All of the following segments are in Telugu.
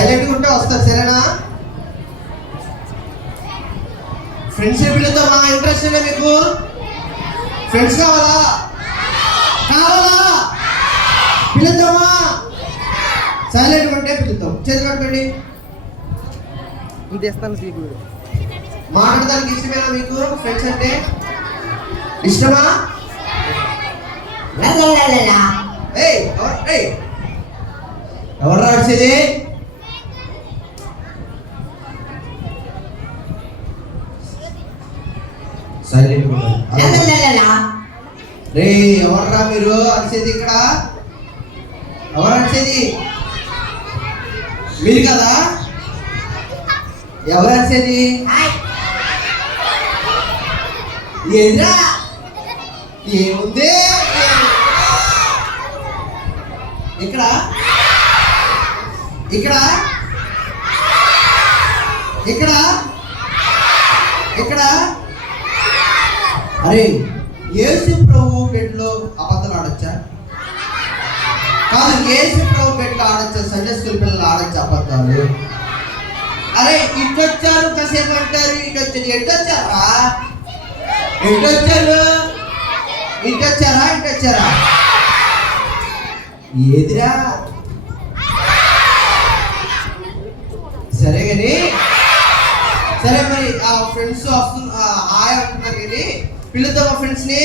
సైలెంట్గా ఉంటే వస్తారు, సరేనా? ఫ్రెండ్స్ పిల్లతో మా ఇంట్రెస్ట్ ఉండే మీకు? ఫ్రెండ్స్ కావాలా? కావాలా? పిలుద్దామా? సైలెంట్గా ఉంటే పిలుద్దాం. చేతి పట్టుకోండి. మాట్లాడడానికి ఇష్టమేనా మీకు? ఫ్రెండ్స్ అంటే ఇష్టమా? ఎవరు రాసేది? సైలెంట్ రే, ఎవర్రా మీరు అరిసేది? ఇక్కడ ఎవరు అరిసేది? మీరు కదా? ఎవరు అరిసేది? ఏదిరా? ఏముంది ఇక్కడ? ఇక్కడ ఇక్కడ ఇక్కడ అరే, యేసు ప్రభు బెడ్లో అబద్ధాలు ఆడొచ్చా? కాదు, యేసు ప్రభు బెడ్లో ఆడొచ్చా? సండే స్కూల్ పిల్లలు ఆడొచ్చా అబద్ధాలు? అరే, ఇటొచ్చారు కాసేపు అంటారు, ఇటొచ్చారు. ఎట్టొచ్చారా? ఎట్టొచ్చారు? ఇటొచ్చారా? ఇటొచ్చారా? ఏదిరా? సరే కానీ, సరే మరి ఆ ఫ్రెండ్స్ హాయ్ అంటున్నారు కానీ పిలుద్దాం మా ఫ్రెండ్స్ని.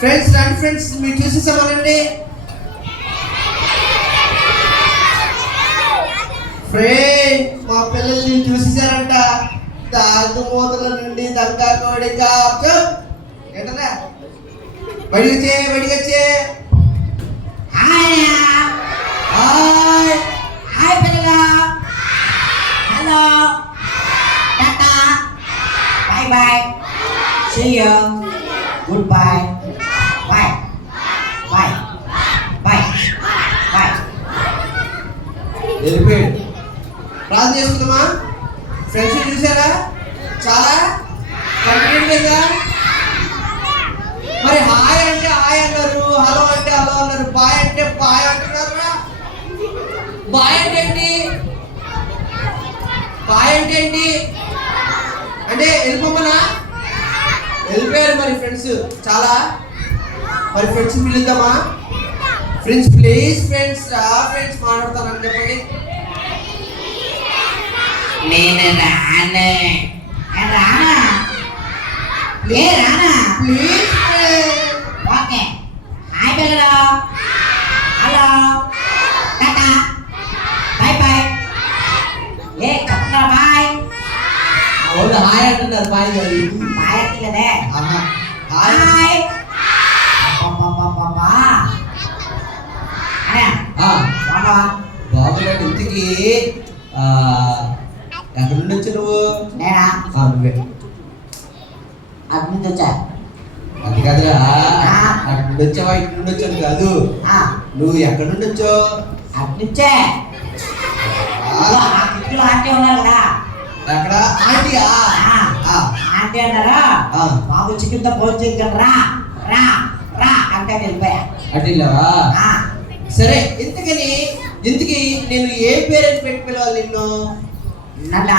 ఫ్రెండ్స్ రండి, ఫ్రెండ్స్ మీరు చూసేసామనండి. ఫ్రెండ్, మా పిల్లల్ని చూసేసారంట. తాగు మూతల నుండి దంకా కోడిగా ఏంటదా? బడికి వచ్చే, బడికి వచ్చే. హాయ్ హాయ్ పిల్లలు. Hello, tata, bye bye, see you, goodbye, bye bye bye bye. వెళ్ళిపోయాడు. ప్రార్థన చేసుకుందామా? ఫ్రెండ్స్ చూసారా? చాలా కంటిన్యూగా. మరి హాయ్ అంటే హాయ్ అన్నారు, హలో అంటే హలో అన్నారు, బాయ్ అంటే బాయ్ అంటున్నారు. బాయ్ అంటే ఏంటి? బాయ్ అంటే ఏంటి? అంటే వెళ్ళిపోమనా? వెళ్ళిపోయారు మరి ఫ్రెండ్స్ చాలా. మరి ఫ్రెండ్స్ పిలుద్దామా? ఫ్రెండ్స్ ప్లీజ్, ఫ్రెండ్స్ రా, ఫ్రెండ్స్ మాట్లాడతానని చెప్పండి. నేను రానే రానా? ఏ రానా? ప్లీజ్. ఓకే. హాయ్ పిల్లలు. Hello, tata, bye bye. ఏ చెప్తున్నా బాయ్? వాళ్ళు హాయ్ అంటున్నారు, బాయ్ గారు. బాయ్ అంటే కదే. హాయ్. హాయ్. బాబుగారు ఇంటికి ఎక్కడి నుండి వచ్చి నువ్వు? నేనా? నువ్వే. అటు నుంచి వచ్చా. అది కాదురా, అటు నుండి వచ్చావా ఇటు నుండి వచ్చాను కాదు, నువ్వు ఎక్కడి నుండి వచ్చావు? అటు నుంచే. కిటికీలో ఆంటీ ఉన్నారు కదా. ఎక్కడ? ఆంటీయా? ఆంటీ అన్నారా? బాబు చికెన్తో భోజనం చేద్దాం రా రా రా అంటే వెళ్ళిపోయా. అటు వెళ్ళావా? సరే, ఇంతకీ నేను ఏ పేరెంట్ పెట్టి పిలవాలి నిన్ను? నన్నా?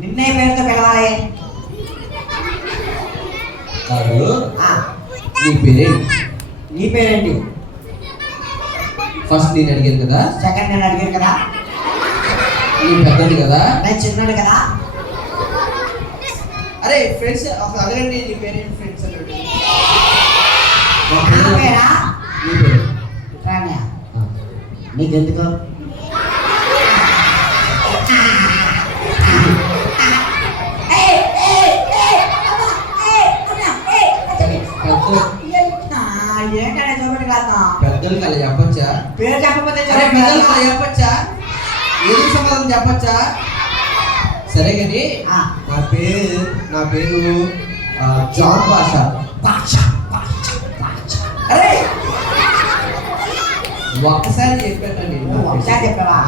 నిన్నే పేరుతో పిలవాలి కాదు, నీ పేరేంటి? నీ పేరేంటి? ఫస్ట్ నేను అడిగాను కదా. సెకండ్ నేను అడిగాను కదా. నీ పెద్దది కదా. నేను చిన్నాడు కదా. అరే ఫ్రెండ్స్ ఒక అడగండి, నీ పేరేంటి? ఫ్రెండ్స్ అన్నాడు. నా పేరా? నీ పేరు రాణ్య. నీకెందుకు? ఏంటనే చూపెట్టి కాదు. పెద్దలు కల చెప్పచ్చా? పేరు చెప్పకపోతే పెద్దలు కల చెప్పచ్చా? ఏది సమాధానం చెప్పచ్చా? సరే కానీ నా పేరు జాన్ బాషా. అరే ఒక్కసారి చెప్పానండి. ఒకసారి చెప్పావా?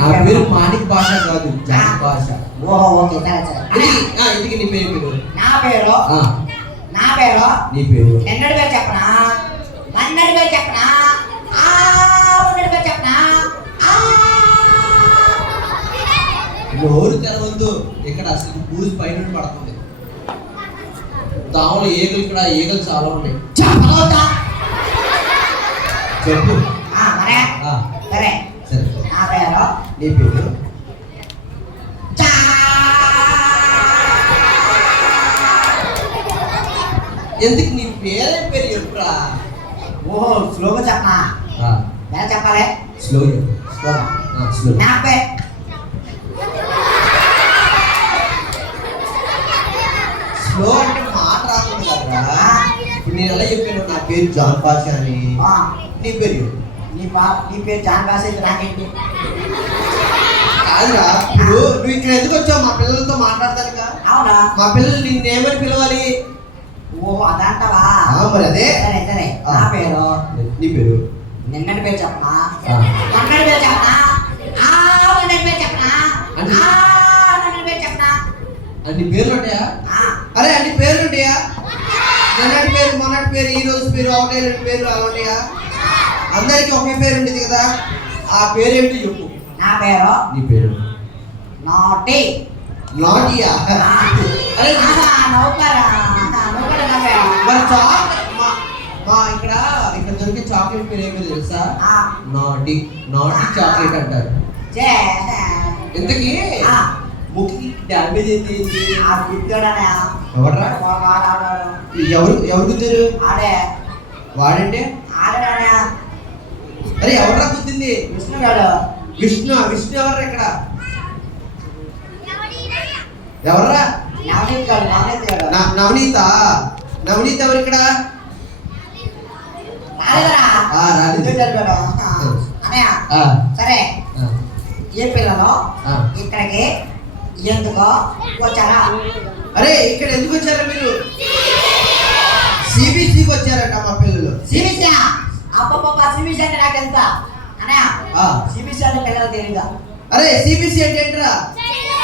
నా పేరు మాణిక్ భాష కాదు, జాన్ భాష. ఓహో, ఓకే, సరే. ఇంటికి నీ పేరు? నా పేరు నీ పేరు ఎన్నడి పేరు చెప్పనా? 100 పేరు చెప్పనా? 100 పేరు చెప్పనా? నోరు తెరవద్దు. ఇక్కడ అసలు పూజ పైన పడుతుంది. దాములు ఈగలు, ఇక్కడ ఈగలు చాలా ఉన్నాయి. చెప్పవద్దా? చెప్పు. మరే సరే సరే. నా పేరు నీ పేరు ఎందుకు నీ పేరే పేరు చెప్పురా? ఓహో స్లోగా చెప్పనా? ఎలా చెప్పాలి? Slow slow. నా పేరు స్లో అంటే మాట రాకుండా కదరా. ఇప్పుడు నేను ఎలా చెప్పాను, నా పేరు జాన్ పాషా అని. నీ పేరు చెప్పు. నీ పేరు జాన్ బాస్ అయితే నాకేంటి? కాదురా, ఇప్పుడు నువ్వు ఇక్కడ ఎందుకు వచ్చావు? మా పిల్లలతో మాట్లాడతానుక. అవునా? మా పిల్లలు నిన్నేమని పిలవాలి? ఓహో అదంటావా? మరి అదే. సరే సరే. నా పేరు. నీ పేరు నిన్నటి పేరు చెప్పనా? మొన్నటి పేరు చెప్పనా? మొన్నటి పేరు చెప్పనా? మొన్నటి పేరు చెప్పనా? అన్ని పేర్లు ఉంటాయా? అరే అన్ని పేర్లు ఉంటాయా? నిన్నటి పేరు, మొన్నటి పేరు, ఈ రోజు పేరు, ఒకటే రెండు పేరు అలా ఉంటాయా? అందరికి ఒకే పేరు ఉండేది కదా. ఆ పేరేంటి చెప్పు. నా పేరు. నీ పేరు నాటి. నాటియా? అరే నౌకరా మరి మా ఇక్కడ దొరికే చాక్లెట్ పేరు ఏమో తెలుసా? నాటి. నాటి చాక్లెట్ అంటారు. ఇంతకీ ముక్కి డ్యామేజ్ ఏంటి? ఎవడరా? ఎవరు గుద్దారు? వాడంటే అరే ఎవడరా గుద్దింది? విష్ణు ఎవర్రా ఇక్కడ? ఎవర్రా? నవనీత. నవనీత ఎవరు ఇక్కడ? సరే ఏ పిల్లలు ఇక్కడికి ఎందుకో వచ్చారా? అరే ఇక్కడ ఎందుకు వచ్చారా మీరు? సిబిసికి వచ్చారట మా పిల్లలు. సిబిసి? అబ్బబ్బ సిబిసి అంటే నాకు ఎంత అన్నయ్య? సిబిసి అంటే పిల్లలు తెలియదా? అరే సిబిసి అంటే ఏంట్రా? తెలియదా?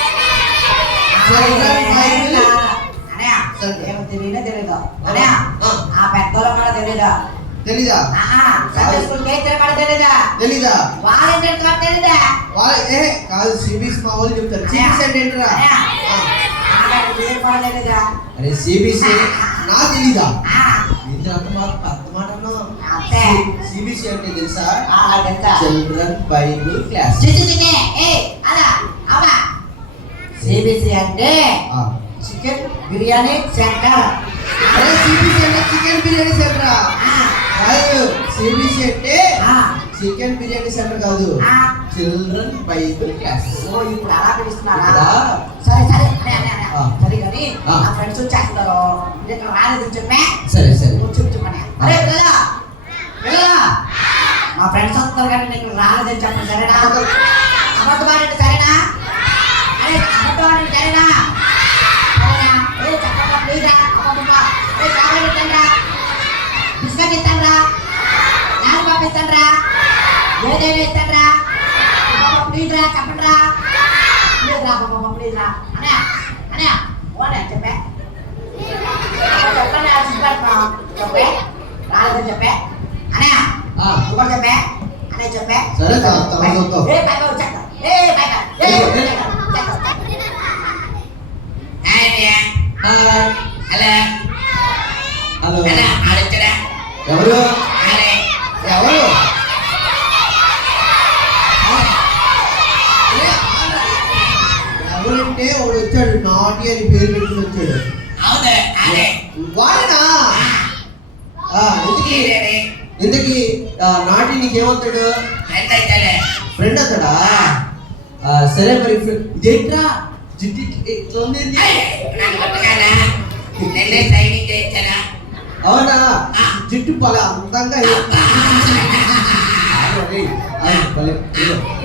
తెలియదా అన్నయ్య? ఆ పెద్దోళ్ళ కూడా తెలీదా? తెలీదా? తెలీదా? కాదు సిబిసి మా వాళ్ళు చెప్తారు. సిబిసి అంటే ఏంట్రా? అరే సిబిసి నా తెలీదా? సిబిసి అంటే తెలుసా? Children Bible class. సిబిసి అంటే చికెన్ బిర్యానీ సెంటర్. అరే సిబిసి అంటే చికెన్ బిర్యానీ సెంటర్ కాదు. సిబిసి అంటే చికెన్ బిర్యానీ సెంటర్ కాదు, చిల్డ్రన్ బైబుల్ క్లాస్. ఇప్పుడు అలా పిలుస్తున్నారా? సరే సరే సరే కానీ నా ఫ్రెండ్స్ వచ్చేస్తారు, ఇక్కడ రాలేదని చెప్పే. సరే సరే చెప్పండి. అరే పిల్లలా పిల్లలా మా ఫ్రెండ్స్ వస్తారు కానీ నేను రాలేదని చెప్పండి. సరేనా? అబద్ధం ఆడండి. సరేనా? అరే అబద్ధం ఆడండి. సరేనా? సరేనా? చెప్పండి ప్లీజ్ రా. అబద్ధం. అరే చాక్లెట్ ఇస్తాను రా, బిస్కెట్ ఇస్తాను రా, నాలుగు పాప ఇస్తాను రా, ఏదైనా ఇస్తాను రా. ప్లీజ్ రా చెప్పండి రా. ప్లీజ్ రా బాబా ప్లీజ్ రా. అనే అనే ఓనే చెప్పే చెప్పండి. చెప్పే రాలేదని చెప్పే. అనే ఇంకోటి చెప్పే. అనే చెప్పే. సరే హలో ఎవరు? ఎవరు? ఎవరంటే వాడు వచ్చాడు, నాటి అని పేరు పెట్టుకుని వచ్చాడు. వాడనా? ఇంతకీ నాటి నీకేమవుతాడు? ఫ్రెండ్ అవుతాడా? సరే మరి ఇదేంట్రా జిడ్డు ఇట్లా ఉంది? అవునా? జిడ్డు బాగా అందంగా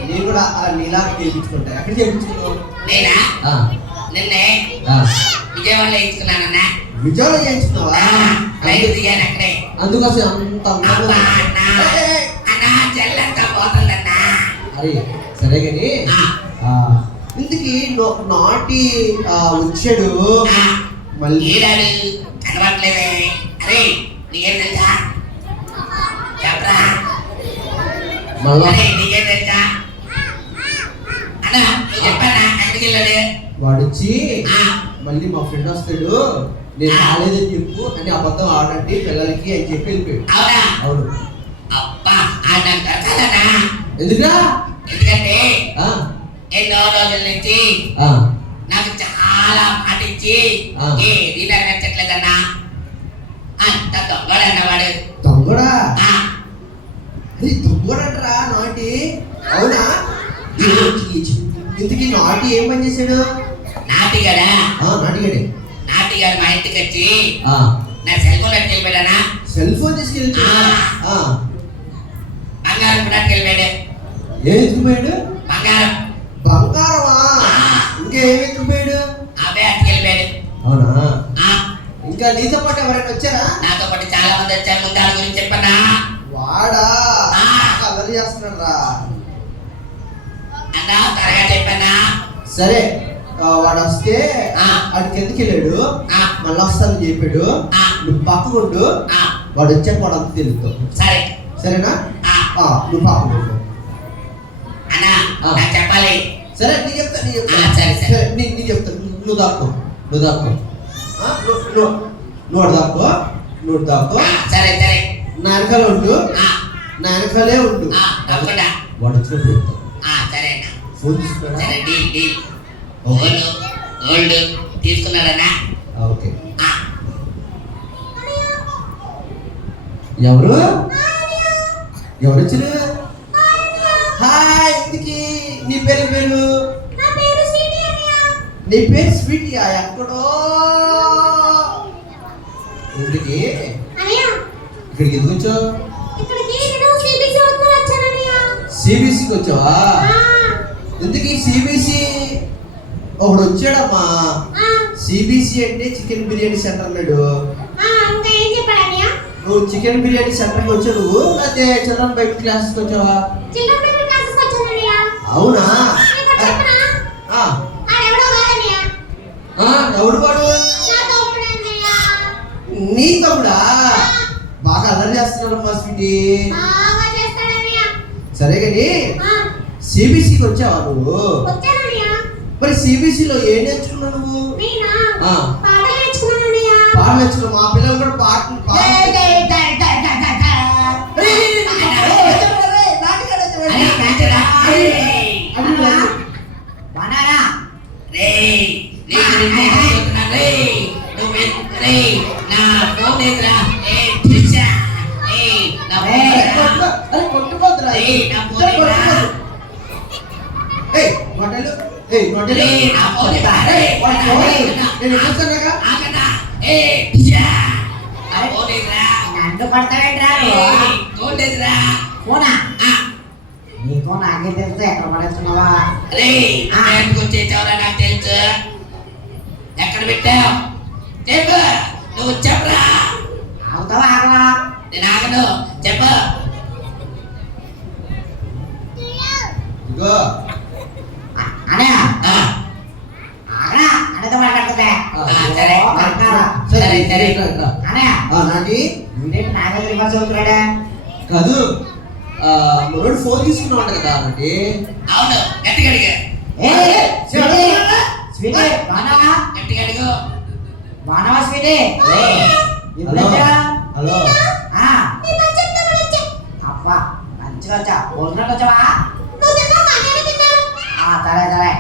నేను కూడా అలా నీలా చేయించుకుంటా. ఎక్కడ చేయించుకున్నావు? విజయవాడలో వేయించుకున్నానన్నా. విజయవాడలో చేయించుకున్నావా? అందుకోసం అంత చెల్లంతా పోతుందన్నా. అరే సరే కానీ ఇంతకీ నాటి వచ్చాడు మళ్ళీ కనబడలేదే. అరే నీకేం తెలుసా? చెప్పరా మళ్ళా నీకేం తెలుసా అన్నా? నువ్వు చెప్పానా? ఎక్కడికి వెళ్ళాడు వాడు వచ్చి ఆ, మళ్ళీ మా ఫ్రెండ్ వస్తాడు నేను రాలేదని చెప్పు అని అబద్ధం ఆడండి పిల్లలకి అని చెప్పి వెళ్ళిపోయాడు. అవునా అవును. అబ్బా ఆ నాకు దొరకాలనా ఎందుకా? ఎందుకంటే ఆ, ఎన్నో రోజుల నుంచి ఆ, నాకు చాలా పాటించి ఆ. ఏది నాకు నచ్చట్లేదన్నా అంత దొంగడన్నవాడు దొంగడా? ఆ, అది దొంగడంటరా నాటి. అవునా? ఇంతకీ నాటి ఏం పని చేశాడు? నాటిగాడా నాటిగాడే. నాటిగాడు మా ఇంటికి వచ్చి ఆ, నా సెల్ ఫోన్ వెళ్ళిపోయాడనా సెల్ ఫోన్ తీసుకెళ్ళి బంగారం కూడా వెళ్ళిపోయాడు ఏం ఎత్తుకుపోయాడు? బంగారం బంగారమా? ఇంకా ఏం ఎత్తుకుపోయాడు? అవే అట్టుకెళ్ళిపోయాడు అవునా? ఆ, ఇంకా నీతో పాటు ఎవరైనా వచ్చారా? నాతో పాటు చాలా మంది వచ్చారు ముందు దాని గురించి చెప్పనా వాడా ఆ. అల్లరి చేస్తున్నాడు రా. అన్నా త్వరగా చెప్పనా సరే వాడు వస్తే ఆ. వాడు కిందకి వెళ్ళాడు ఆ, మళ్ళీ వస్తానని చెప్పాడు. ఆ. నువ్వు పక్కకుండు, ఆ, వాడు వచ్చాక వాడు అంతా తెలుస్తావు. సరే సరేనా? ఆ, నువ్వు పక్కకుండు. అన్నా ఆ. నాకు చెప్పాలి సరే నీ చెప్తా నీ చెప్తా. సరే, సరే. సరే నీ చెప్తా. నువ్వు దాక్కో, నువ్వు దాక్కో. నువ్వు దాక్కో, నువ్వు దాక్కో. ఆ, సరే సరే నా వెనకాల ఉండు, ఆ, నా వెనకాలే ఉండు. ఆ, తప్పకుండా వాడు వచ్చినప్పుడు చెప్తా. సరే అన్నా ఫోన్ తీసుకున్నాడా? సరే డీల్ డీల్ ఓకే. గోల్డ్ తీసుకున్నాడన్నా ఓకే. ఆ, ఎవరు ఎవరు వచ్చారు? హాయ్, ఇంటికి నీ పేరు పేరు నీ పేరు స్వీటియా? ఎక్కడో ఇంటికి ఇక్కడికి ఎందుకు వచ్చావు? సిబిసికి వచ్చావా? ఇంటికి సిబిసి ఒకడు వచ్చాడమ్మా. సిబిసి అంటే చికెన్ బిర్యానీ సెంటర్ అన్నాడు. నువ్వు చికెన్ బిర్యానీ సెంటర్కి వచ్చావు నువ్వు, లేకపోతే చిల్డ్రన్ బైబిల్ క్లాసెస్కి వచ్చావా? అవునా? ఆ, ఎవడు వాడు? నీ తమ్ముడా? బాగా అల్లరి చేస్తున్నాడమ్మా స్వీటీ. సరే కానీ సిబిసికి వచ్చావా నువ్వు? మరి సిబిసిలో ఏం నేర్చుకున్నావు నువ్వు? పాట నేర్చుకున్నావు. మా పిల్లలు కూడా పాటలు బనానా రేయ్ నీ గురించి చెప్తున్నా రేయ్ నువ్వు రేయ్ నా ఫోన్ ఎదురా టీచా నా ఫోన్ కొట్టుకోద్దురా. ఏయ్, నా ఫోన్ ఇవ్వరా? నోటలు నా ఫోన్ ఇవ్వరా? నేను చూస్తానుగా. ఆగనా టీచా నా ఫోన్ ఎదురా నన్ను పడతావేంట్రా ఫోన్ ఎదురా ఫోనా నీకు నాకే తెలుసు ఎక్కడ పడేస్తున్నావా రేయ్ ఎందుకు వచ్చేసావురా నాకు తెలుసు ఎక్కడ పెట్టావు చెప్పు నువ్వు చెప్పరా అవుతావా ఆగవా నేను ఆగను చెప్పు ఇదిగో అనే ఆ, ఆగనా అనేతో మాట్లాడుతుందే సరే సరే సరే అనే నాటి వీడేంటి నా దగ్గర రివర్స్ అవుతున్నాడే కాదు. మనోడు ఫోన్ తీసుకున్నాడు కదా నాటి. అవును గట్టిగా అడిగా స్వీటీ బాగున్నావా గట్టిగా అడుగు బాగున్నావా స్వీటీ హలో హలో. అబ్బా మంచిగా వచ్చా భోజనం వచ్చావా సరే సరే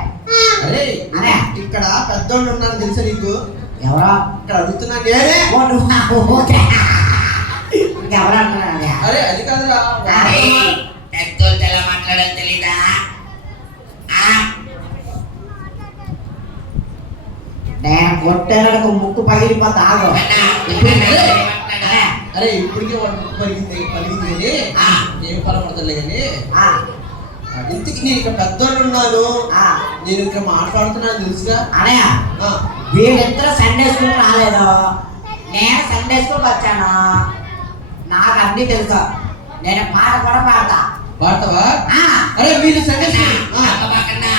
అరే అనే. ఇక్కడ పెద్దోళ్ళు ఉన్నారు తెలుసా నీకు? ఎవరో ఇక్కడ అడుగుతున్నా నేనే. ఓ నువ్వు ఓకే ఇంకెవరు అంటున్నాడు అరే అది కాదురా. ఏయ్, పెద్దోళ్ళతో ఎలా మాట్లాడాలో తెలీదా ఆ, నేను కొట్టేలకు ముక్కు పగిలిపోతా ఆగు అన్నా, అన్నా, ఏమంటున్నాడా? అరే ఇప్పటికే వాడు పలిగింది కానీ ఆ. ఏం పడలే కానీ ఆ, ఇంటికి నేను ఇక్కడ పెద్దోళ్ళు ఉన్నాను. ఆ. నేను ఇక్కడ మాట్లాడుతున్నాను తెలుసుగా. అనయ్య ఆ, వీళ్ళిద్దరూ సండే స్కూల్ రాలేదు నేను సండే స్కూల్కి వచ్చాను నాకు అన్నీ తెలుసు నేను పాట కూడా పాడతా పాడతావా? ఆ, అరే వీళ్ళు సండే అన్నా, స్కూల్. అక్కబాకన్నా,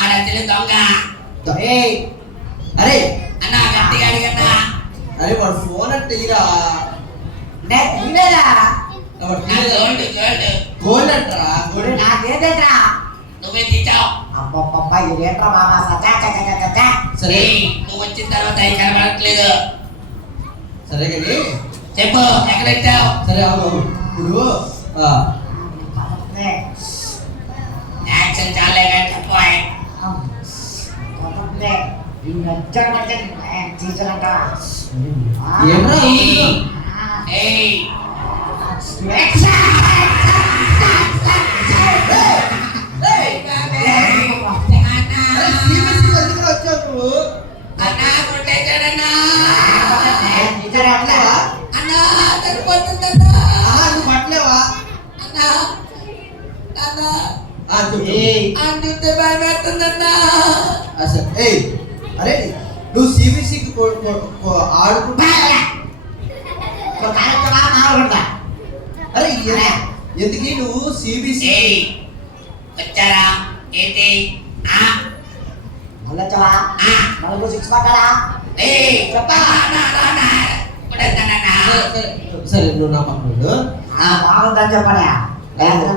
ఆడ తెలియదు దొంగ ఏయ్, అరే అన్నా గట్టిగా అడిగన్నా అరే వాడు ఫోన్ అంటే ఇరా నేను తీయలేదా నా గోల్డ్ గోల్డ్ గోల్డ్ అంటారా? నాకేదేట్రా నువ్వే తీసా వచ్చావు అబ్బబ్బబ్బ ఇదేంట్రా బాబా సచా సరే నువ్వు వచ్చిన తర్వాత అవి కనబడట్లేదు సరే కానీ చెప్పు ఎక్కడ వచ్చావు సరే అవును ఇప్పుడు యాక్షన్ చాలే కానీ చెప్పు ఏమ్రా ఏయ్ CBC ఎందుకు వచ్చావు నువ్వు అన్నా కొట్టేశాడన్నా పట్టలేవా అన్నా సరిపోతుందన్నా నువ్వు పట్టలేవా అన్నా అన్నా చెప్పు అంటుంటే భయం వేస్తుందన్నా సరే ఏయ్ అరే నువ్వు సిబిసికి ఆడుకుంటా అరే ఎందుకు నువ్వు సిబిసి ఏయ్ వచ్చారా ఏంటి ఆ మళ్ళొచ్చవా ఆ మళ్ళీ సిక్స్ పక్కడా ఏయ్ చెప్పా నా కొడతానన్నా సరే నువ్వు నా పక్కన ఉండు. బాగుందని చెప్పనా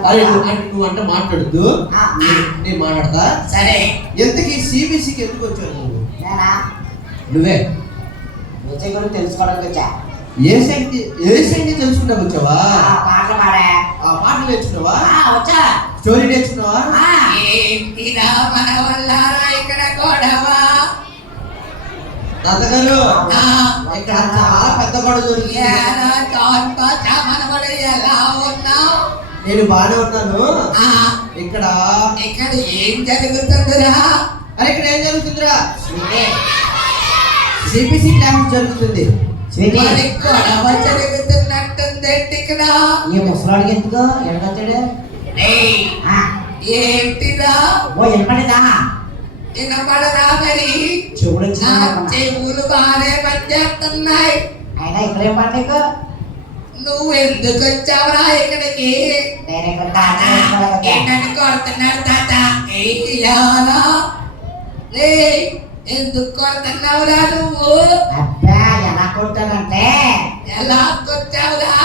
అరే నువ్వు అంటే మాట్లాడద్దు నేను మాట్లాడతా సరే ఎందుకు సిబిసికి ఎందుకు వచ్చావు నువ్వు నేనా నువ్వే విజయ్ గురించి తెలుసుకోవడానికి వచ్చా ఏ సంగతి తెలుసుకుంటా వచ్చావా పాటలు పాడా ఆ పాటలు నేర్చుకున్నావా వచ్చా స్టోరీ నేర్చుకున్నావా ఏంటిరా మన వల్ల ఇక్కడ గొడవా తాతగారు ఆ, ఇక్కడ చాలా పెద్ద గొడవ జరుగుతుంది ఏరా కాన్పా మనవడు ఎలా ఉన్నావు నేను బాగానే ఉన్నాను ఆ, ఇక్కడ ఇక్కడ ఏం జరుగుతుందిరా అరే ఇక్కడ ఏం జరుగుతుందిరా సిబిసి క్లాస్ జరుగుతుంది మరి గొడవ జరుగుతున్నట్టుందేంటి ఇక్కడ ఈ ముసలాడికి ఎందుకు ఎడగొచ్చాడు ఏయ్, ఏంటిరా ఓ ఎనపడిదా వినపడరా మరి చెవుడు నా వచ్చిన చెవులు బాగానే పనిచేస్తున్నాయి అయినా ఇక్కడే పండుగ నువ్వు ఎందుకు వచ్చావురా ఇక్కడికి నేను ఇక్కడ తాత ఏంటని కొడుతున్నాడు తాత ఏయ్యారా రే ఎందుకు కొడుతున్నావురా నువ్వు అబ్బా ఎలా కొట్టానంటే ఎలా కొట్టావురా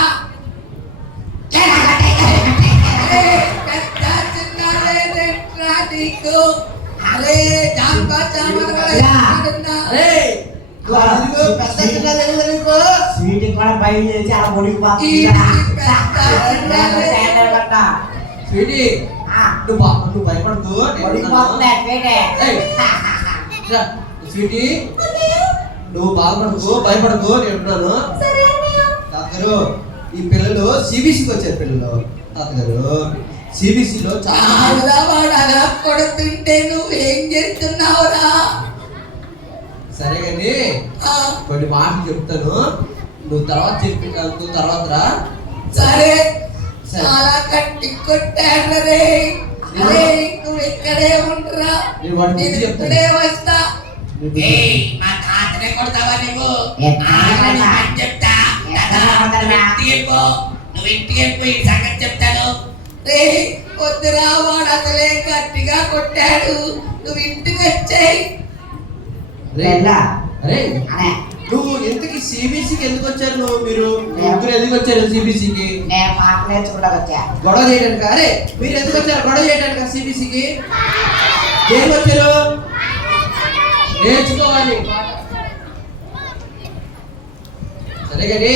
పెద్ద చిన్న లేదేంట్రా నీకు అరే జాంబా చామన అరే నువ్వు అదిగో పెద్ద చిన్న లేదు నీకు. స్వీట్ కూడా బయలు చేసి అలా ముడికి స్వీటీ నువ్వు భయపడదు నేను ఉన్నాను. ఏయ్, రా, స్వీటీ నువ్వు బాధపడకు భయపడకు నేను ఉన్నాను తాతగారు ఈ పిల్లలు సిబిసికి వచ్చారు పిల్లలు తాతగారు సిబిసిలో చాలా వాడు అలా కొడుతుంటే నువ్వేం చేస్తున్నావురా సరే కానీ కొన్ని మాటలు చెప్తాను నువ్వు తర్వాత రా సరే సరే. చాలా గట్టి కొట్టాడు రే అరే నువ్వు ఇక్కడే ఉండరా నేను వాడి నేను గురించి చెప్తాను. ఇక్కడే వస్తా నువ్వు ఏయ్ మా తాతనే కొడతావా నువ్వు ఎక్కడ ఆగని కొడతా? పని చెప్తా ఎక్కడ తాత, కొడతారా? నువ్వు ఇంటికి వెళ్ళిపో ఈ సంగతి చెప్తాను రే వద్దురా వాడు అసలే గట్టిగా కొట్టాడు నువ్వు ఇంటికి వచ్చేయ్ అరే నువ్వు ఎందుకు సిబిసికి ఎందుకు వచ్చారు నువ్వు మీరు ముగ్గురు ఎందుకు వచ్చారు సిబిసికి నేను పాట నేర్చుకుంటా వచ్చా గొడవ చేయడానికి అరే మీరు ఎందుకు వచ్చారు గొడవ చేయడానికి సిబిసికి దేనికి వచ్చారు నేర్చుకోవాలి సరే కానీ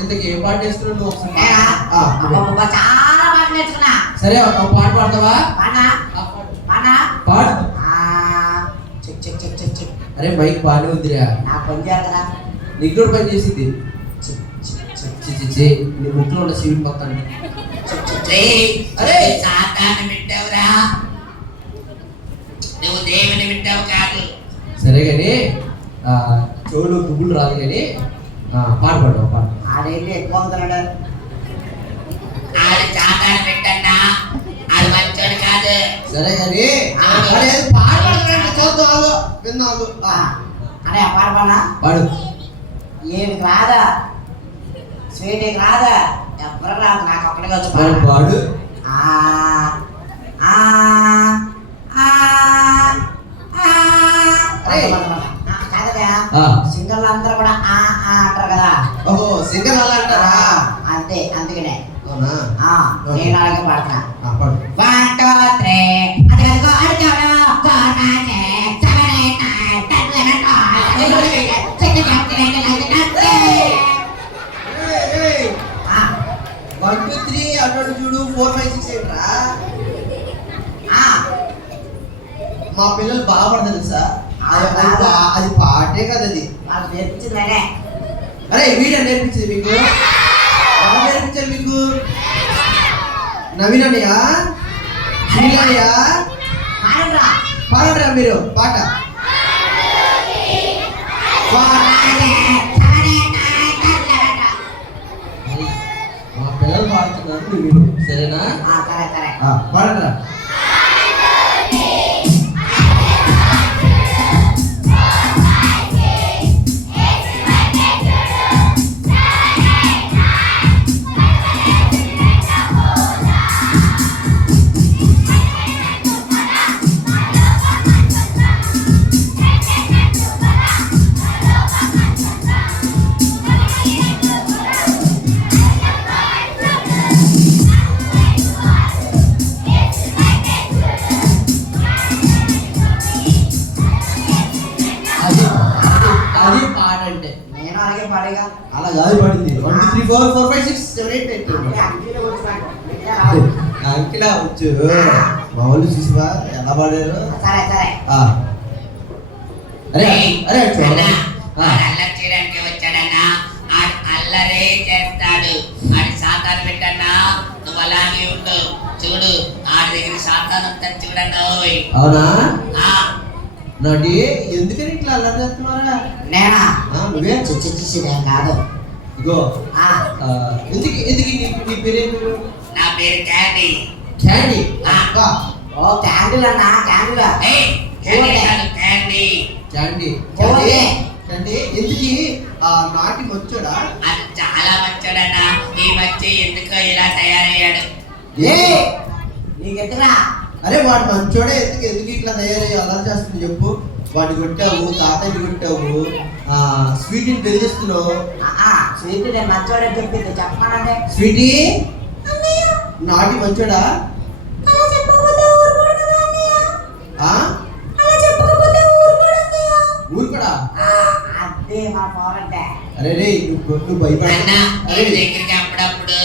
ఇంతకి ఏ పాట నేర్చుకున్నావు నువ్వు ఒకసారి నేనా? ఆ, అబ్బబ్బబ్బ, చాలా పాట నేర్చుకున్నా సరే ఒక పాట పాడతావా పానా ఆ, పాడు. పానా పాడు చిక్ చిక్ చిక్ చిక్ చిక్ అరే మైక్ బాగానే ఉందిరా నా పని చేయాలి కదా నీకు కూడా పని చేసింది చిక్ చిక్ చిక్ చి, చి, చి. నీ ముక్కులో ఉన్న సీట్ మొత్తం చిక్ చిక్ రే అరే! సాతాన్ని వింటావురా నువ్వు దేవుని వింటావు కాదు సరే కానీ చెవులు గుగ్గులు రాదు కానీ పాట పాడు పాట ఆడేంటి ఎక్కువ అవుతున్నాడు ఆడు సాతాన్ని వింటన్నా అది మంచోడు కాదు సరే కానీ పాట పాడుతున్నాడు చూద్దాం ఆగు విందాం ఆగు అరే ఆ పాట పాడా పాడు ఏమికి రాదా స్వీట్కి రాదా ఎవరు రాదు నాకు ఒక్కడికి వచ్చి పాడు పాడు పాడు ఆ ఆ ఆ ఆ అరే. కాదయ్యా ఆ. సింగల్ అందరూ కూడా ఆ ఆ అంటారు కదా ఓహో సింగర్ అలా అంటారా అంతే అందుకనే అవునా నేను అలాగే పాడుతున్నా పాడు 1 2 3 అది కనుకో అది 5, 6 ఏంట్రా? ఆ, మా పిల్లలు బాగా పడతారు తెలుసా? అది పాటే కదా అది. వాళ్ళు నేర్పించిందనే. అరే వీడియో నేర్పించింది మీకు? ఎవరు నేర్పించారు మీకు? నవీన్ అన్నయ్య, సునీల్ అన్నయ్య, పాడండ్రా. పాడండిరా మీరు పాట. మా పిల్లలు పాడుతున్నారు మీరు, సరేనా? సరే. పాడండిరా. అది పాట అంటే. నేను అలాగే పాడేగా. అలా కాదు పడింది. 1 2 3 4 5 6 7 8 అంటే అంకిలో వచ్చాను. మిగతా రావు. అంకిలా వచ్చు. మా వాళ్ళు చూసివా ఎలా పాడారు? సరే. అరే అరే అన్నా, ఆడు అల్లరి చేయడానికి వచ్చాడన్నా. ఆడు అల్లరే చేస్తాడు. ఆడి సాతాను పెట్టన్నా. నువ్వు అలాగే ఉండు. చూడు ఆడి దగ్గర సాతాను అంతా చూడండి. అవునా? ఆ, నాటి ఎందుకని ఇట్లా అల్లరి చేస్తున్నారా? నేనా? నువ్వే చిచ్చి నేను కాదు. ఇగో ఆ, ఎందుకు నీ పేరేం పేరు? నా పేరు క్యాండీ. క్యాండీ. ఓ క్యాండిల్ అన్నా, క్యాండిల్. ఏయ్, క్యాండీ కాదు, క్యాండీ. Candy okay. అంటే ఎందుకు నాటి వచ్చాడా? అది చాలా మంచోడన్నా. ఈ మధ్య ఎందుకో ఇలా తయారయ్యాడు. నీకెందుకురా? అరే వాడు మంచోడే, ఎందుకు ఇట్లా తయారయ్యి అల్లరి చేస్తుంది చెప్పు. వాడిని కొట్టావు, తాతయ్యని కొట్టావు, స్వీట్ని తెలియజేస్తున్నావు. స్వీట్ నేను మంచోడని చెప్పింది చెప్పమానంటే. స్వీటీ నాటి మంచోడా? ఊరు కూడా. అదే మా పోరంటే. అరే రే నువ్వు భయపడ. అన్నా, ఈ దగ్గరికి అప్పుడప్పుడు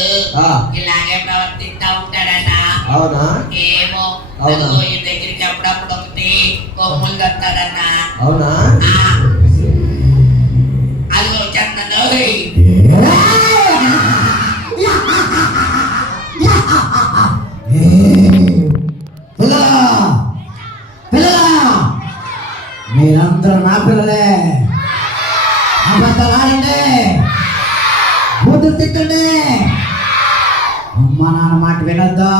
ఇలాగే ప్రవర్తిస్తా ఉంటాడన్నా. అవునా? ఏమో, అవునా? అదిగో ఈ దగ్గరికి అప్పుడప్పుడు ఒకటి కొమ్ములు కట్టాడన్నా. అవునా? అదిగో వచ్చేస్తున్నాడు. పిల్లలా, మీరందరూ నా పిల్లలే. అబద్ధాలు ఆడండి, బూతులు తిట్టండి, అమ్మా నాన్న మాట వినొద్దు.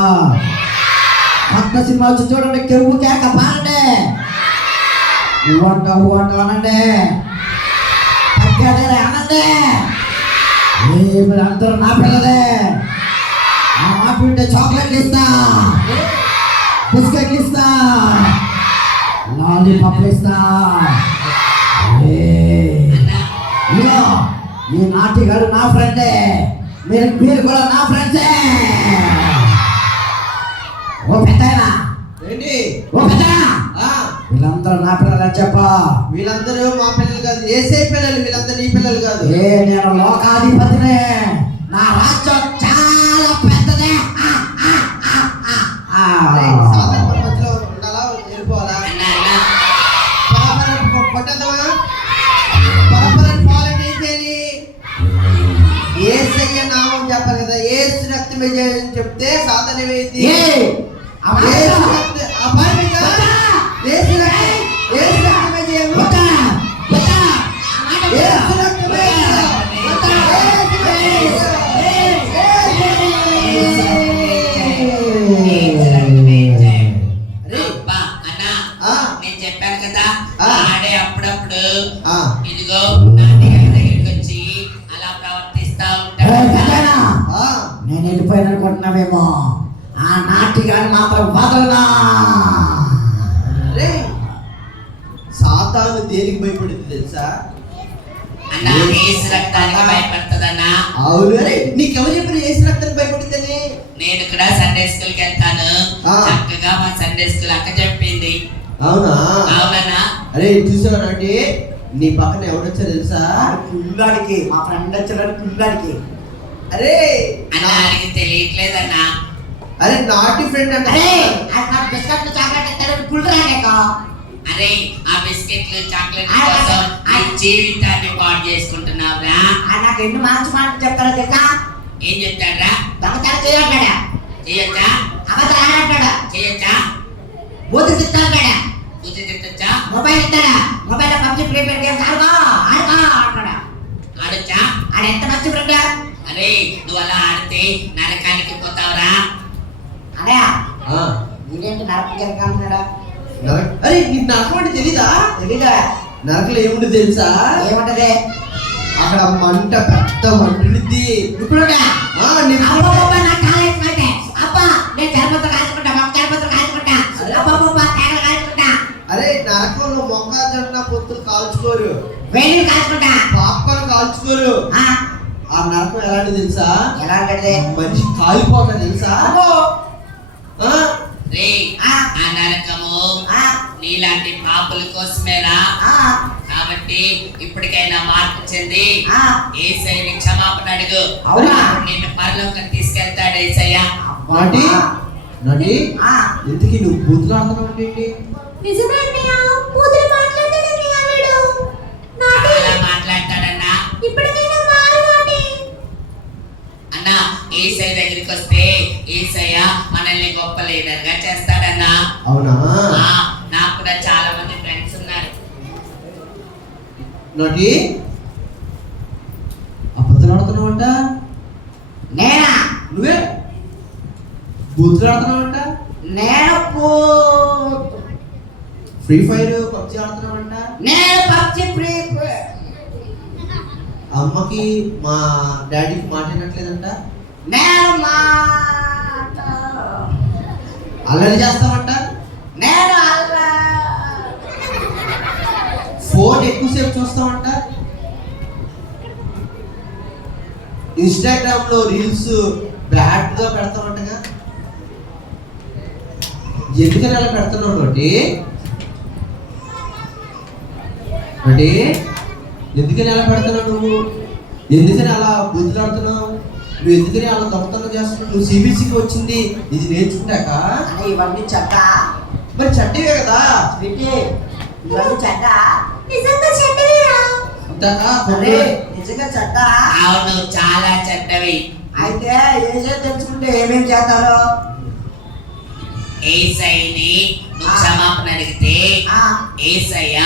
కొత్త సినిమా వచ్చి చూడండి, కెరువు కేక పాడండి, ఊవంట అనండి, తగ్గదే అనండి. మీరందరూ నా పిల్లలే. నా మాట వింటే చాక్లెట్లు ఇస్తా, బిస్కెట్లు ఇస్తా, లాలీపాప్లు ఇస్తా. ఇదిగో, ఈ నాటిగాడు నా ఫ్రెండే, మీరు కూడా నా ఫ్రెండ్సే. ఓ పెద్దాయనా, ఏంటి? ఓ పెద్దాయనా, వీళ్ళందరూ నా పిల్లలని చెప్ప. వీళ్ళందరూ మా పిల్లలు కాదు, ఏసై పిల్లలు. వీళ్ళందరూ నీ పిల్లలు కాదు. నేను లోకాధిపతినే, నా రాజ్యం చాలా పెద్దదే. సాధారణ మధ్యలో ఉండాలా, వెళ్ళిపోవాలా? అన్నా, కొట్టేద్దామా? పరపరని పాలంటే ఏం చేయాలి? ఏసయ్య నామం చెప్పాలి కదా. ఏసు రక్తమే చేయని చెప్తే సాధన ఏమైంది? అబ్బా, అన్నా, నేను చెప్పాను కదా, ఆడే అప్పుడప్పుడు ఇదిగో నాన్నగారి దగ్గరికి వచ్చి అలా ప్రవర్తిస్తా ఉంటాడు. నేను వెళ్ళిపోయాను అనుకుంటున్నావేమో, ఆ నాటిగాని మాత్రం వదలనా. సాతాను దేనికి భయపడింది తెలుసా? అన్నా, యేసు రక్తానికి భయపడుతుందన్నా. అవును. అరే నీకెవరు చెప్పిన యేసు రక్తానికి భయపడిందని? నేను కూడా సండే స్కూల్కి వెళ్తాను. చక్కగా మా సండే స్కూల్ అక్క చెప్పింది. అవునా? అవునన్నా. అరే చూసానంటే నీ పక్కన ఎవరొచ్చా తెలుసా? పిల్లాడికి, మా ఫ్రెండ్ వచ్చాడు పిల్లాడికి. అరే అన్నా, ఆయనకి తెలియట్లేదన్నా. అరే నాటి ఫ్రెండ్ అంటే అరే అది నాకు బిస్కెట్లు చాక్లెట్ ఇస్తాడు కుళ్ళరా నీకు అరే ఆ బిస్కెట్లు చాక్లెట్ ఆ, కోసం ఆ, నీ జీవితాన్ని పాడు చేసుకుంటున్నావురా. నాకు ఎన్ని మంచి మాటలు చెప్తాడో తెలుసా ఏం చెప్తాడ్రా? దొంగతనం చేయట్లేడా చేయొచ్చా? అబద్ధాలు ఆడట్లేడా చేయొచ్చా? బూతు తిట్టాడా బుద్ధి తిట్టొచ్చా? మొబైల్ ఇస్తాడా mobile PUBG free fire games ఆడుకో ఆడుకో అంటాడా ఆడొచ్చా? ఆడ ఎంత మంచి ఫ్రెండ్ అరే నువ్వు అలా ఆడితే నరకానికి పోతావురా. అదే ఆ, ఇదేంటి నరకం జరగాలన్నాడా అరే నీకు నరకం అంటే తెలీదా? తెలీదా నరకలు ఏముంది తెలుసా? ఏముంటది అక్కడ మంట పెద్ద మంట ఉండిద్ది. ఇప్పుడు ఆ, నీకు అబ్బా నా కాలేజ్ అయితే అబ్బా నేను జలపత్ర కాల్చుకుంటా మొక్క జలపత్ర కాల్చుకుంటా అబ్బా కేకలు కాల్చుకుంటా అరే నరకంలో మొక్కజొన్న పొత్తులు కాల్చుకోరు, వేణులు కాల్చుకుంటా పాపను కాల్చుకోరు. ఆ, ఆ నరకం ఎలాంటి తెలుసా? ఎలా అంటది మనిషి కాలిపోతా తెలుసా? ఆ? రే ఆ, ఆ నరకము ఆ, నీలాంటి పాపుల కోసమేరా. ఆ, కాబట్టి ఇప్పటికైనా మార్పు చెంది ఆ. యేసయ్యని క్షమాపణ అడుగు. అవునా? నిన్ను పరలోకం తీసుకెళ్తాడు యేసయ్య. నాటి నాటి ఆ. ఎందుకు నువ్వు బూతులు ఆడుతున్నావు ఏంటి? నిజమే అన్నయ్య, పూజలు మాట్లాడతాడన్నయ్య వీడు. నాటి, చాలా మాట్లాడతాడన్నా. ఇప్పటికైనా మారు నాటి. అన్న యేసయ్య దగ్గరికి వస్తే యేసయ్య మనల్ని గొప్ప లీడర్ గా చేస్తాడన్నా. అవునా? ఆ, నాకు కూడా చాలా మంది ఫ్రెండ్స్ ఉన్నారు. నాటి అబద్ధాలు ఆడుతున్నావంట? నేనా నువ్వే బూతులు ఆడుతున్నావంట? నేను ఫ్రీ ఫైర్ పబ్జి ఆడుతున్నావంట? నేను పబ్జి ఫ్రీ అమ్మకి మా డాడీకి మాట్లాడట్లేదంట? నేను మాట అల్లరి చేస్తావంట? నేను అల్లా ఫోన్ ఎక్కువసేపు చూస్తావంట? ఇన్స్టాగ్రామ్ లో రీల్స్ బ్యాడ్ గా పెడతావంటగా? ఎందుకని అలా పెడుతున్నావు నోటి? అంటే ఎందుకని అలా పెడుతున్నావు నువ్వు? ఎందుకని అలా బుద్ధులాడుతున్నావు? నువ్వు ఎందుకని అలా దొంగతనం చేస్తున్నావు? నువ్వు సిబిసికి వచ్చింది ఇది నేర్చుకుంటాక అని ఇవన్నీ చెడ్డ మరి చట్టివే కదా స్వీటీ ఇవన్నీ చెడ్డ నిజంగా చెడ్డవేరా. అంతాక అరే నిజంగా చెడ్డ అవును చాలా చెడ్డవి. అయితే ఏసే తెలుసుకుంటే ఏమేం చేస్తారు యేసయ్యని నువ్వు క్షమాపణ అడిగితే ఆ, యేసయ్య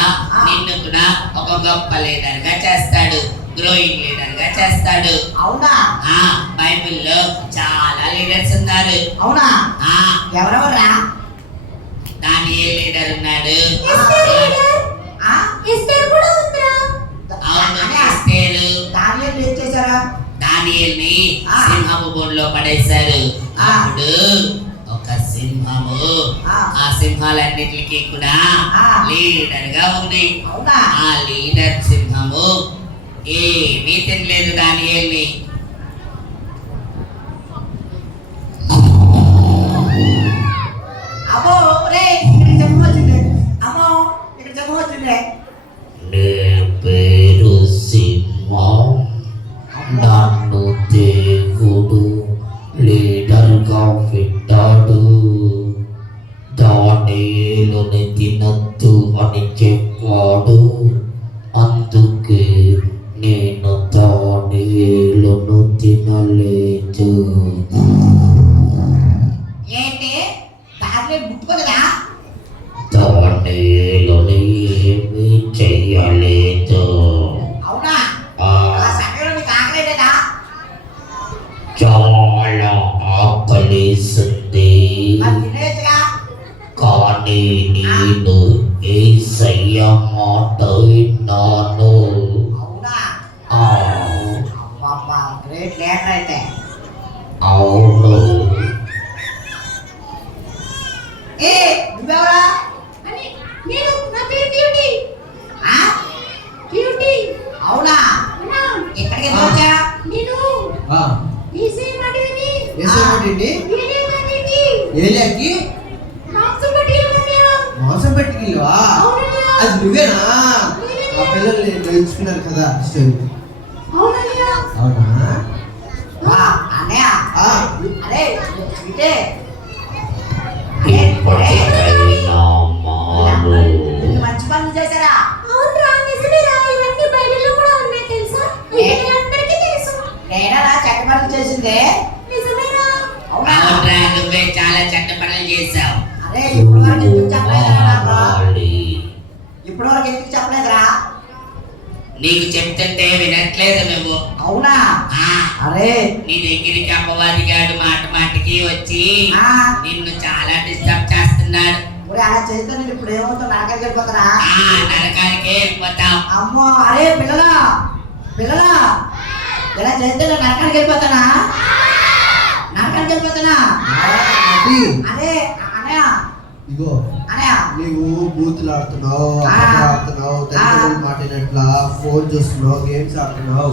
నిన్ను కూడా ఒక గొప్ప లీడర్ గా చేస్తాడు, గ్రోయింగ్ లీడర్ గా చేస్తాడు. అవునా ఆ బైబిల్లో చాలా లీడర్స్ ఉన్నారు. అవునా ఆ ఎవరెవరా దానియేలు లీడర్ ఉన్నాడు. ఎస్తేరు లీడర్. ఆ, ఎస్తేరు కూడా ఉందిరా. అవును అనే ఎస్తేరు దానియేలు ఏం చేశారా దానియేలుని ఆ. సింహపు బోన్లో పడేశారు. ఆ. అప్పుడు ఒక సింహము ఆ. ఆ సింహాలన్నిటికీ కూడా ఆ. లీడర్ గా ఉంది. అవునా ఆ లీడర్ సింహము ఏమీ తినలేదు దానియేలుని. అమ్మో రే ఇక్కడ జమ్ము వచ్చింది అమ్మో ఇక్కడ జమ్ము వచ్చింది నీ పేరు సింహం, నన్ను దేవుడు లీడర్గా పెట్టాడు. దానియేలుని తినొద్దు అని చెప్పాడు. అందుకే నేను దానియేలును తినలేదు. ఏంటి దాంట్లో ముట్టుకోలేదా దానియేలుని ఏమీ చెయ్యలేదు. అవునా ఆ ఆ సమయంలో మీకు ఆకలేదా చాలా ఆకలేసింది. మరి తినేదిగా కానీ నేను యేసయ్య మాట విన్నాను. అవునా ఆ, అబ్బబ్బా గ్రేట్ లీడర్ అయితే అవును. ఏ నువ్వెవరా అని నేను నా పేరు బ్యూటీ. ఆ? బ్యూటీ. అవునా అన్నా, ఇక్కడికి ఎందుకు వచ్చా నేను ఆ, ఈసే మాటని వేసేవాడేంటి? ఏలే మాటని ఏలియాకి మాంసం పట్టిల్లన్నయ్య. మాంసం పెట్టుకెళ్ళవా? అవునన్నయ్య. అది నువ్వేనా? ఆ పిల్లలు నేర్చుకున్నారు కదా స్టోరీ. అవునన్నయ్య. అవునా? అన్నయ్య ఆ, అరే ఇదే ఇప్పటికైనా మారు. వీళ్ళు మంచి పనులు చేశారా? అవునురా నిజమేరా ఇవన్నీ బైబిల్లో కూడా ఉన్నాయి తెలుసా ఇది అందరికీ తెలుసు నేనా చెడ్డ పనులు చేసిందే? నిజమేరా అవునా? అవునరా, నువ్వే చాలా చెడ్డ పనులు చేశావు. అరే ఇప్పుడు వరకు ఎందుకు చెప్పలేదురా నాకు? మారాలి. ఇప్పుడు వరకు ఎందుకు చెప్పలేదురా? నీకు చెప్తుంటే వినట్లేదు నువ్వు. అవునా? ఆ, అరే నీ దగ్గరికి అమ్మవారి గాడు మాట మాటకి వచ్చి ఆ, నిన్ను చాలా డిస్టర్బ్ చేస్తున్నాడు. ఒరే అలా చేస్తే నేను ఇప్పుడు ఏమవుతుంది? నరకానికి వెళ్ళిపోతారా? ఆ, నరకానికే వెళ్ళిపోతావు. అమ్మో అరే పిల్లలా పిల్లలా ఇలా చేస్తే నేను నరకానికి వెళ్ళిపోతానా? నరకానికి వెళ్ళిపోతానా? నటి, అరే అనయా ఇగో అనయా నీవు బూతులు ఆడుతున్నావు, ఆ. అబద్ధాలు ఆడుతున్నావు, తల్లిదండ్రులు మాట్లాడినట్లా ఫోన్ చూస్తున్నావు, గేమ్స్ ఆడుతున్నావు.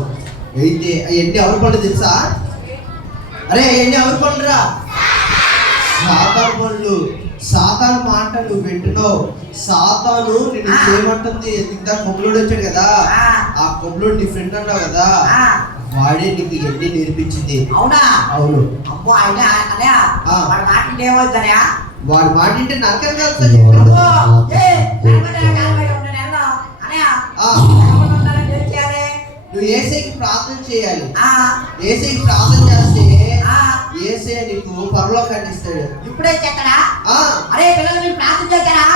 అయితే అవన్నీ ఎవరి పనులు తెలుసా? అరే అవన్నీ ఎవరి పనులురా? సాతాను పనులు. సాతాను మాట నువ్వు వింటున్నావు. సాతాను నిన్ను చేయమంటుంది. ఇంత కొమ్ములోడు వచ్చాడు కదా, ఆ కొమ్ములోడు నీ ఫ్రెండ్ అన్నావు కదా, ఆ, వాడే నీకు ఎన్ని నేర్పించింది. అవునా? అవును. అమ్మో ఆయన అనయా ఆ. వాడు మాట్లాడి ఏమవుతానయా? వాడి మాట వింటే నరకం కాదు. అమ్మో ఏ నరకం కాదు అనయా ఆ, నరకం ఉండాలని ఏం చేయాలి? నువ్వు ఏసైకి ప్రార్థన చేయాలి. ఆ, ఏసైకి ప్రార్థన చేస్తే ఆ, ఏసై నీకు పరలోకాన్ని ఇస్తాడు. ఇప్పుడే చెక్కడా? ఆ, అరే పిల్లలు మీరు ప్రార్థన చేశారా?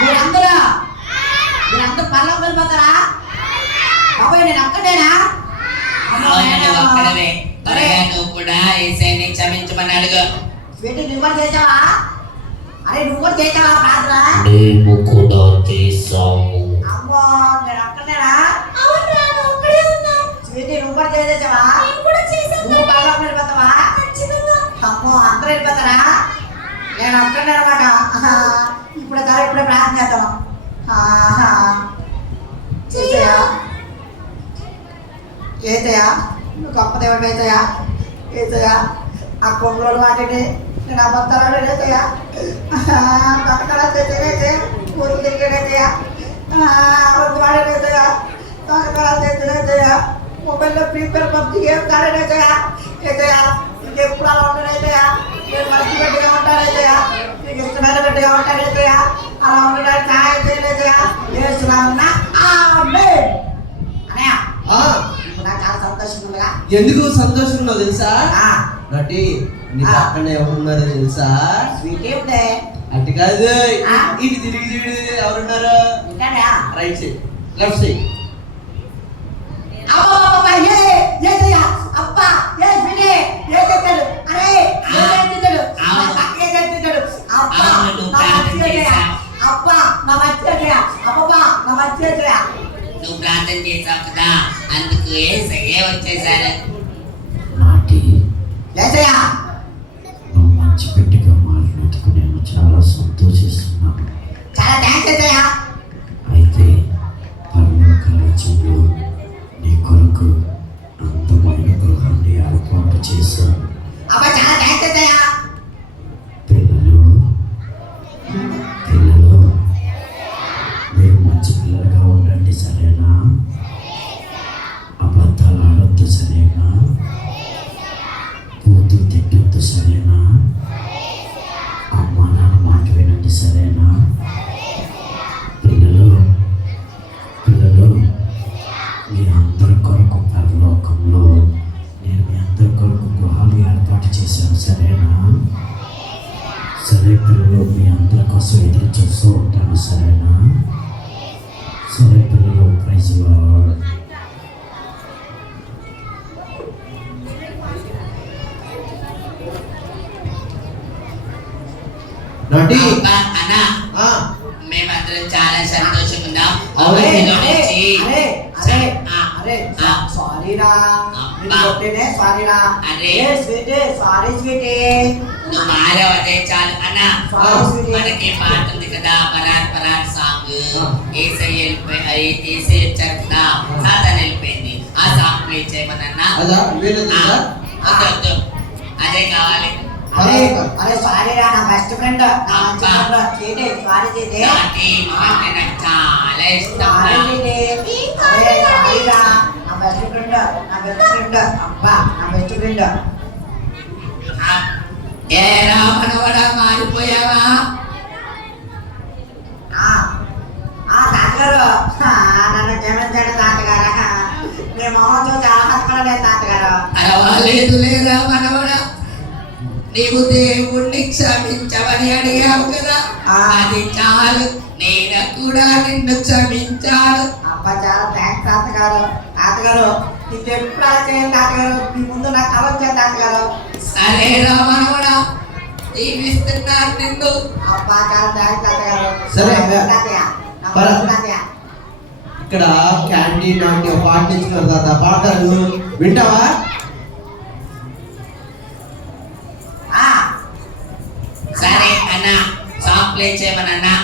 మీరందరూ పనులకు వెళ్ళిపోతారా? బాబాయ్ నేను ఒక్కడేనా? అమ్మో, అవును, నువ్వు నేనా? ఒక్కడవే. త్వరగా నువ్వు కూడా యేసయ్యని క్షమించమని అడుగు. స్వీటీ నువ్వు కూడా చేసావా? అరే నువ్వు కూడా చేసావా ప్రార్థన? మేము కూడా చేసాము. అమ్మో నేను ఒక్కడేనా? అవునురా నువ్వు ఒక్కడే ఉన్నావు స్వీటీ నువ్వు కూడా చేసేసావా? నేను కూడా చేశాను నువ్వు పనులకు వెళ్ళిపోతావా? ఖచ్చితంగా అమ్మో అందరూ వెళ్ళిపోతారా? నేను ఒక్కడే అనమాట. ఇప్పుడు సరే ఇప్పుడే ప్రార్థన చేద్దాం. ఆహా. ఏసయ్యా ఏసయ్యా నువ్వు గొప్ప దేవుడు ఏసయ్యా. ఏసయ్యా ఆ కొమ్మలోడు వాటిని నేను అబద్ధాలు ఏసయ్యా. బతకడా చేసేదే ఊరు తిరిగేదయ్యా. అబద్ధం వాడేదయ్యా. బతకడా చేసేదయ్యా. మొబైల్లో ప్రీపేర్ పబ్జి గేమ్ ఆడేదయ్యా. ఏసయ్యా నీకు ఎప్పుడు అలా ఉండేదయ్యా. నేను మంచి గట్టిగా ఉంటానైతేయా. నీకు ఇష్టమైన గట్టిగా ఉంటానైతేయా. అలా ఉండడానికి సహాయం చేయలేదయ్యా. ఏసునామమున ఆమేన్. అనయ్య ఆ, ఇప్పుడు నాకు చాలా సంతోషంగా ఉందిగా. ఎందుకు సంతోషంగా ఉన్నావు తెలుసా? ఆ, నటి, నీ ఆ. పక్కన ఎవరున్నారో తెలుసా? స్వీట్ ఏమిటే? అటు కాదు, ఆ. ఇటు తిరిగి తిరిగి ఎవరున్నారు? ఇంకానా? Right side, left side. అబ్బబ్బబ్బబ్బ, ఏసయ్యా. అబ్బా, ఏ స్వీటీ, ఏ చేశాడు? అరే, ఏ చేశాడు? నా పక్క ఏ చేశాడు? అబ్బా, నా మంచి ఏసయ్యా. అబ్బా, నా మంచి ఏసయ్యా. అబ్బబ్బా, నా మంచి ఏసయ్యా. నువ్వు ప్రార్థన చేసావు కదా, అందుకు యేసయ్య వచ్చేసాడు. నాటి ఏసయ్యా నువ్వు మంచి గట్టిగా మాట్లాడుతూ నేను చాలా సంతోషిస్తున్నాను. చాలా థ్యాంక్స్ ఏసయ్యా. అయితే పరలోక రాజ్యంలో నీ కొరకు అందమైన గృహాన్ని ఏర్పాటు చేశాను. అబ్బా చాలా థ్యాంక్స్ ఏసయ్యా. పిల్లలు పిల్లలు మీరు మంచి పిల్లలుగా ఉండండి, సరేనా? అబద్ధాలు ఆడొద్దు, సరేనా? కూతురు తిట్టొద్దు, సరేనా? అమ్మా నాన్న మాట వినండి, సరేనా? పిల్లలు పిల్లలు మీ అందరి కొరకు పరలోకంలో నేను మీ అందరి కొరకు గృహాలు ఏర్పాటు చేశాను, సరేనా? సరే పిల్లలు, మీ అందరి కోసం ఎదురు చూస్తూ ఉంటాను, సరేనా? సరే పిల్లలు, ప్రైజ్ లార్డ్. నటి, అబ్బా, అన్నా, ఆ, మేమందరం చాలా సంతోషంగా ఉన్నాం. అవును. అరే అందులో అరే నుంచి అరే అరే ఆ, అరే ఆ. సారీరా. అబ్బా. నేను కొట్టేనే సారీరా. అరే. ఏ స్వీటీ, సారీ స్వీటీ. నువ్వు మారావు, అదే చాలు అన్నా. Sorry sweetie. మనకి పాట ఉంది కదా, పరార్ పరార్ సాంగ్. ఆ. యేసయ్య వచ్చారు కదా, సాధారణ వెళ్ళిపోయింది. ఆ సాంగ్ ప్లే చేయమన్నా. అదా వేరే తెలుసా? వద్దు, అదే కావాలి. అరే అరే సారీరా, నా బెస్ట్ ఫ్రెండ్, నా మంచి ఫ్రెండ్ స్వీటీ. Sorry Sweety. నాటి నువ్వంటే నాకు చాలా ఇష్టం సారీ రా. స్వీటీ. అరే సారీరా, నా బెస్ట్ ఫ్రెండ్, నా బెస్ట్ ఫ్రెండ్. అబ్బా, నా బెస్ట్ ఫ్రెండ్. ఏ రామనవడా మారిపోయావా? తాతగారు నన్ను క్షమించండి తాతగారా. మీ మొహం చూసి ఆహ్లాదపడలేదు తాతగారు. పర్వాలేదు లేరా మనవడా, నీవు దేవుణ్ణి క్షమించవని అడిగావు కదా, అది చాలు. నేను కూడా నిన్ను క్షమించాను. అబ్బా చాలా థ్యాంక్స్ తాతగారు. తాతగారు ఇంకెప్పుడు అలా చేయండి తాతగారు. మీ ముందు నాకు కల వచ్చాను తాతగారు. సరేరా మనవడా, దీవిస్తున్నాను నిన్ను. అబ్బా చాలా థ్యాంక్స్ తాతగారు. సరే. తాతయ్య పరా. తాతయ్య ఇక్కడ క్యాంటీన్ అంటే పాట తెచ్చుకున్నారు తాత, పాడతారు వింటావా? సరే అన్న, సాంగ్ ప్లే చేయమనన్నా.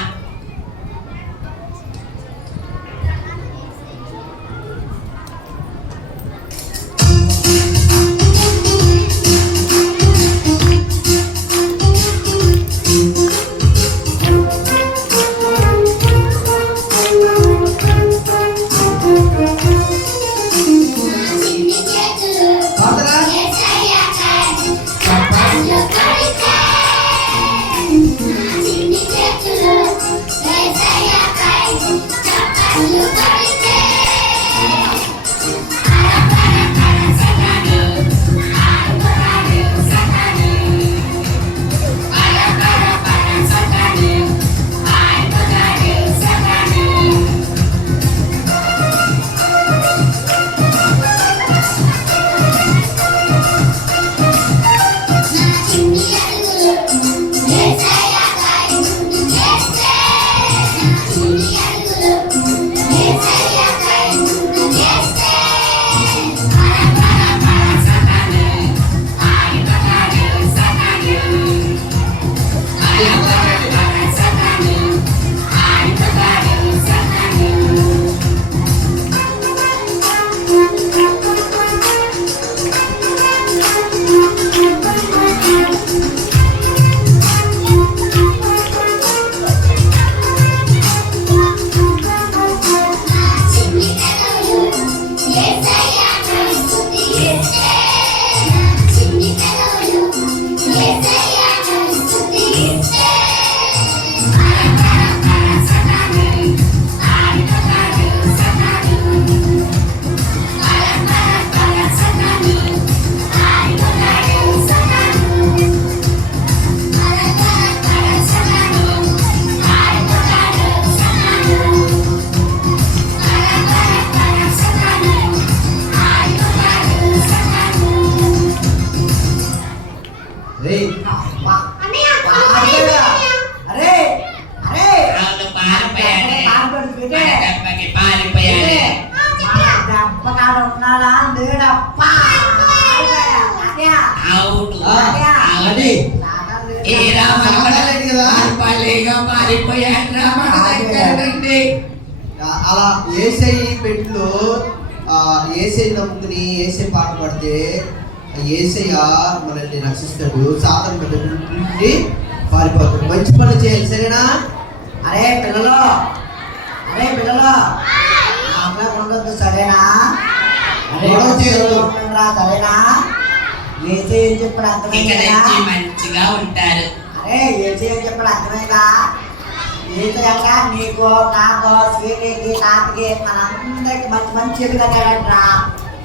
పాడతారా? రేయ్, అన్నయ్య అరే అరే అవును, పారిపోయానే. పారిపోయాడు. మన దెబ్బకి పారిపోయానే. దెబ్బకాడ ఉన్నాడా లేడప్పా. అవును, ఆ, అవును. అది. ఏరా మనవడా, మాట్లాడలేదు కదా? పారిపోలేగా పారిపోయాను రా మన దగ్గర నుండి. అలా ఏసై పెట్లో ఏసై నమ్ముకుని ఏసై పాట పాడితే ఏసయ్య మనల్ని రక్షిస్తాడు, సాతాను మన నుండి పారిపోతాడు. మంచి పనులు చేయాలి, సరేనా? అరే పిల్లలు, అరే పిల్లలు అట్లా ఉండొద్దు సరేనా? అరే గొడవ చేయొద్దు. ఉండరా సరేనా? ఏసీ ఏం చెప్పాడు ఇక అర్థమైందా? నుంచి మంచిగా ఉంటారు. అరే ఏసీ ఏం చెప్పాడు అర్థమైందా? ఏసయ్యాక నీకు నాకు స్వీటీకి తాతకి మనందరికి మంచి మంచి ఇల్లు కట్టాడంటరా.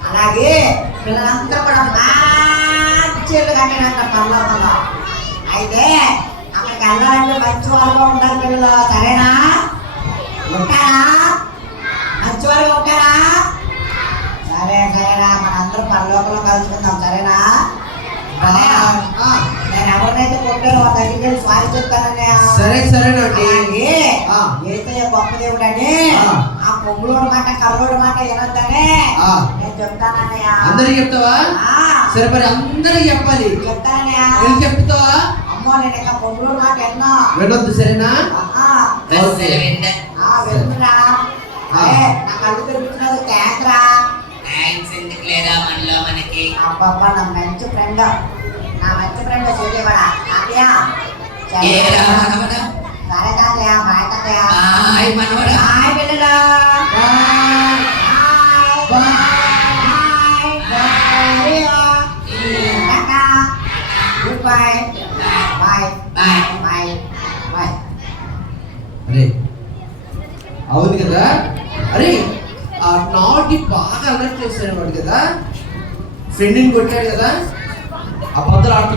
అలాగే పిల్లలందరూ కూడా మంచి ఇల్లు కట్టాడంట పర్లోకంలో. అయితే అక్కడికి వెళ్ళాలంటే మంచి వాళ్ళగా ఉండాలి పిల్లలు, సరేనా? ఉంటారా? మంచి వాళ్ళగా ఉంటారా? సరే సరేనా, మనందరం పరలోకంలో కలుసుకుందాం సరేనా? ఆ, నేను ఎవరినైతే కొట్టారో వాళ్ళ దగ్గరికి వెళ్ళి సారీ చెప్తానని. సరేనండి. ఆ. ఏసయ్య గొప్ప దేవుడని, ఆ. ఆ పొంగులోడు మాట కర్రోడు మాట వినొద్దని ఆ. నేను చెప్తానన్నయ్య. అందరికి చెప్తావా? ఆ, సరే, మరి అందరికి చెప్పాలి. చెప్తానన్నయ్య. వెళ్ళి చెప్తావా? అమ్మో నేను ఇంకా పొంగులోడు మాట విన్నా. వెళ్ళొద్దు, సరేనా? అస్సలు వింద. వెళ్తురా. అరే నా కళ్ళు తెరుపుతున్నది థ్యాంక్స్ రా. థ్యాంక్స్ ఎందుకు లేదా మనలో మనకి. అబ్బబ్బా నా మంచి ఫ్రెండ్, నా మంచి ఫ్రెండ్ చూడేవాడా తాతయ్య. ఏరా మనవడా, సరే తాతయ్య, బాయ్ తాతయ్య. హాయ్ మనవడా. బాయ్ పిల్లలు. Bye bye bye. Goodbye. Bye bye bye bye. అరే అవును కదా, అరే ఆ నాటి బాగా అలర్ట్ చేశాడు వాడు కదా, ఫ్రెండ్ని కొట్టాడు కదా, అబద్ధాలు ఆడుతున్నాడు.